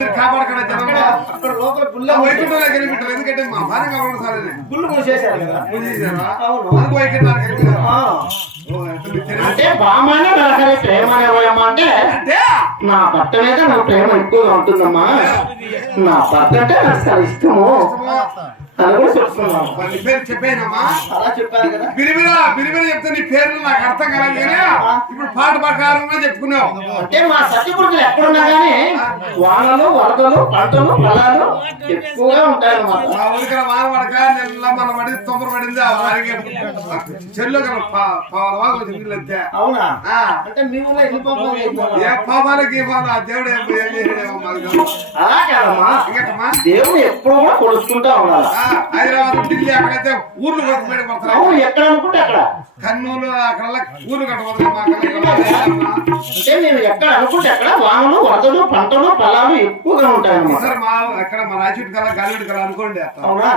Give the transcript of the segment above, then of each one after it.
కాపాడకుండా జనంలో అక్కడ లోపల గుళ్ళ వైకుంఠంలో కనిపించారు. ఎందుకంటే మా భార్య కాపాడు సార్ గుళ్ళు మూసేశారు కదా, మూసేశారా? అవును, వైకుంఠాలు అంటే బామానే నరకలే ప్రేమ అనేవమ్మా. అంటే నా భర్త మీద నాకు ప్రేమ ఎక్కువగా ఉంటుందమ్మా. నా భర్త అంటే నాకు చాలా ఇష్టము అని కూడా చెప్తున్నాను. పేరు చెప్పానమ్మా, అలా చెప్పాను కదా. బిరిబిరి చెప్తే నీ పేరు నాకు అర్థం కాలేదు కానీ ఇప్పుడు పాట ప్రకారంగా చెప్పుకున్నావు. అంటే మా సత్యపురుషులు ఎక్కడున్నా గానీ వానలు వరదలు పంటలు పొలాలు ఎక్కువగా ఉంటాయన్నమాట. మా ఊరికల వాన పడక నెల మన పడి తొందర పడింది ఆ వారికి చెల్లు కదా అంతే. అవునా? అంటే మీ ఊళ్ళో ఎన్ని పాపాలు ఏ పాపాలకి దేవుడు అలా కాదమ్మా, ఇంకమ్మా దేవుడు ఎప్పుడు కూడా కొలుసుకుంటా ఉండాలి. హైదరాబాద్ ఢిల్లీ అక్కడైతే ఊర్లు కొట్టుబడి ఎక్కడ అనుకుంటే అక్కడ, కర్నూలు అక్కడ ఊర్లు కట్టబోతుంది. అంటే నేను ఎక్కడ అనుకుంటే అక్కడ వానలు వరదలు పంటలు పొలాలు ఎక్కువగా ఉంటాయన్నమాట. సార్ మా అక్కడ మా రాజుడి కల గాలివుడి కల అనుకోండి. అవునా?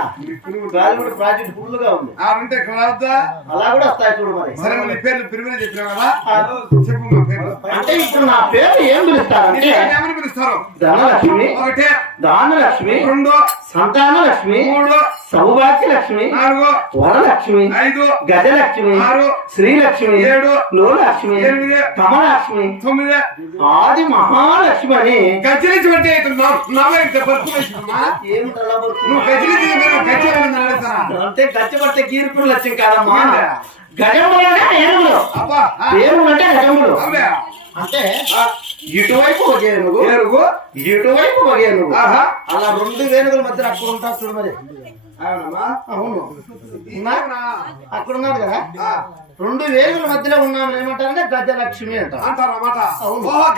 గాలివుడి ప్రాజెక్ట్ ఫుల్ గా ఉంది. ఉంటే ఇక్కడ రావద్దా? అలా కూడా వస్తాయి చూడు. మరి సరే నీ పేర్లు పిరిమిన చెప్పినా కదా, చెప్పు మా పేరు. అంటే ఇప్పుడు నా పేరు ఏం పిలుస్తారంటే ఏమని పిలుస్తారు? ధనలక్ష్మి, ఒకటి దానలక్ష్మి, రెండు సంతాన లక్ష్మి, మూడు సౌభాగ్య లక్ష్మి, నాలుగు వరలక్ష్మి, ఐదు గజలక్ష్మి, ఆరు శ్రీలక్ష్మి, ఏడు లోలక్ష్మి, ఎనిమిది కమలక్ష్మి, తొమ్మిది ఆది మహాలక్ష్మి అని గజ్జలించి పట్టే నువ్వు గజ్జలి అంటే గజ్జ పడితే గీర్పుడు లక్ష్యం కాదమ్మా. గజములు అంటే ఏనుగులు, ఏనుగులు అంటే గజములు. అంటే ఇటువైపు ఒక ఏనుగు, ఇటువైపు ఒక ఏనుగు, అలా రెండు వేనుగుల మధ్య అక్కడ ఉంటారు చూడు. మరి అవును, అక్కడ ఉన్నాడు కదా, రెండు వేగుల మధ్యలో ఉన్నాము ఏమంటారంటే గజలక్ష్మి అంటారన్నమాట.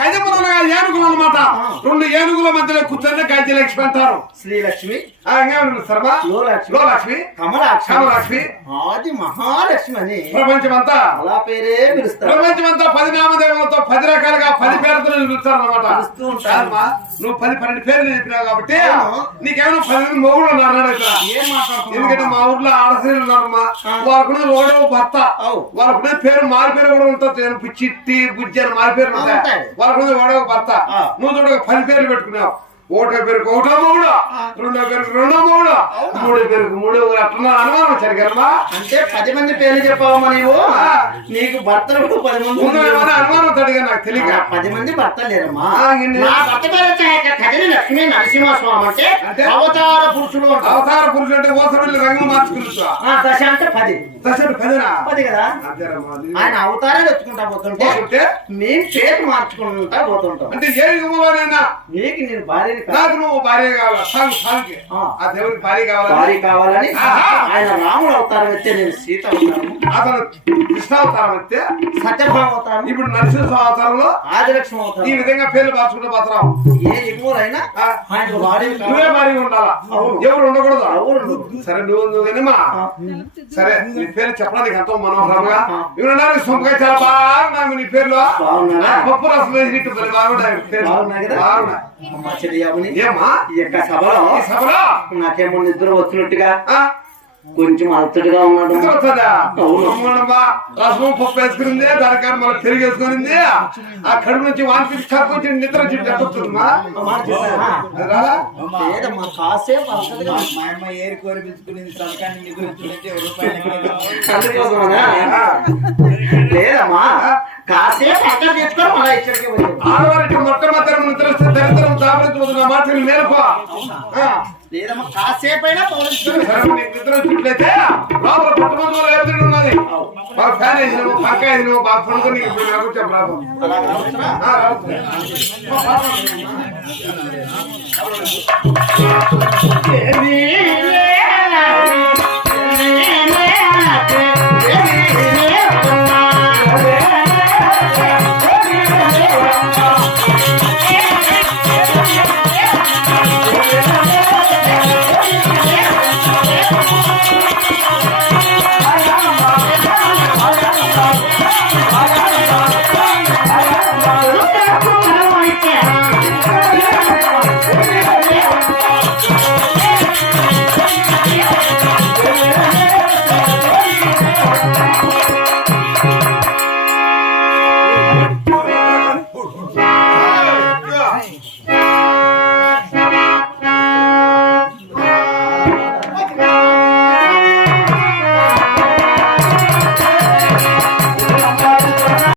గజములు ఏనుగులు అనమాట. రెండు ఏనుగుల మధ్యలో కూర్చొని గజలక్ష్మి అంటారు. శ్రీలక్ష్మి, లోలక్ష్మి, కమలాక్ష్మి, ఆది మహాలక్ష్మి అని ప్రపంచమంతా అలా పేరే పిలుస్తారు. ప్రపంచమంతా 10 నామదేవులతో 10 రకాలుగా 10 పేరుతో పిలుస్తారు అనమాట. నువ్వు 10-12 పేర్లు చెప్పినావు కాబట్టి నీకేమైనా 10 మొగుడు ఉన్నారు. ఏం మాట్లాడుతున్నావు? ఎందుకంటే మా ఊర్లో ఆడస్త్రీలు ఉన్నారమ్మా. వాళ్ళకున్న ఓడో భర్త, వాళ్ళకున్న పేరు మారి పేరు కూడా ఉంటుంది. చిట్టి బుజ్జి అని మారి పేర్లు ఉంటాయి. వాళ్ళకున్న ఓడో భర్త. నువ్వు చూడ 10 పేర్లు పెట్టుకున్నావు. ఒకటో పేరుకు ఒకటో మొగుడు, రెండో పేరుకు రెండో మొగుడు, మూడో పేరుకు మూడో. అట్లా అనుమానం వచ్చారు కదమ్మా. అంటే 10 మంది పేర్లు చెప్పావమ్మా నీవు. నీకు భర్తలు కూడా 10 మంది అనుమానం అవుతాడు నాకు తెలియక. 10 మంది భర్తలు లేరమ్మా. నా భర్త పేరు కదిలి లక్ష్మీ నరసింహస్వామి. అంటే అవతార పురుషుడు. అవతార పురుషుడు అంటే ఓసరి రంగులు మార్చుకుంటా. దశ అంటే 10. దశ 10 కదా. ఆయన అవతారాలు ఎత్తుకుంటా పోతుంటే మేము పేరు మార్చుకుంటా పోతుంటాం. అంటే ఏ యుగంలోనైనా నీకు నేను భార్య, నాకు నువ్వు భార్య కావాలి. ఆ దేవుడికి భార్య కావాలని ఆయన రాముడు అవతారం అయితే నేను సీత అవుతాను. అతను కృష్ణ అవతారం అయితే సత్యభామ అవతారం. ఇప్పుడు నరసింహ అవతారంలో ఆదిలక్ష్మి అవతారం. ఈ విధంగా పేర్లు మార్చుకుంటూ పోతున్నావు. ఏ యుగంలోనైనా ఆయన భార్య నువ్వే భార్య ఉండాలా, ఎవరు ఉండకూడదు. సరే నువ్వు కానీమా. సరే నీ పేరు చెప్పడానికి ఎంతో మనోహరంగా ఇవ్వడానికి సొంతగా చాలా బాగా నాకు నీ పేర్లు పప్పు రసం వేసి ఏమా ఈ యొక్క సభలో నాకేమో నిద్ర వచ్చినట్టుగా కొంచెం అలసటగా ఉన్నాడు. రసం పప్పు వేసుకునింది, దానికన్నా మళ్ళీ పెరుగు వేసుకునింది. ఆ కడుపు నుంచి వానికి వచ్చి నిద్ర చుట్టూ ఎత్తుందమ్మా. ఏరి కోరి పిలుచుకుని లేదమ్మా, కాసేపు అక్కడ తెచ్చుకొని మళ్ళీ ఇక్కడికి ఆడవారికి మొట్టమొదటి నిద్ర వస్తే దరిద్రం దాపరించబోతున్న మాటలు మేరపా. లేదమ్మా, కాసేపైనా నిద్ర వచ్చినట్లయితే లోపల పుట్టమందులో ఎదురు ఉన్నది. బాగా ఫ్యాన్ వేసినాము, పక్క వేసినాము, బాగా పనుకొని వచ్చాం. ప్రాబ్లం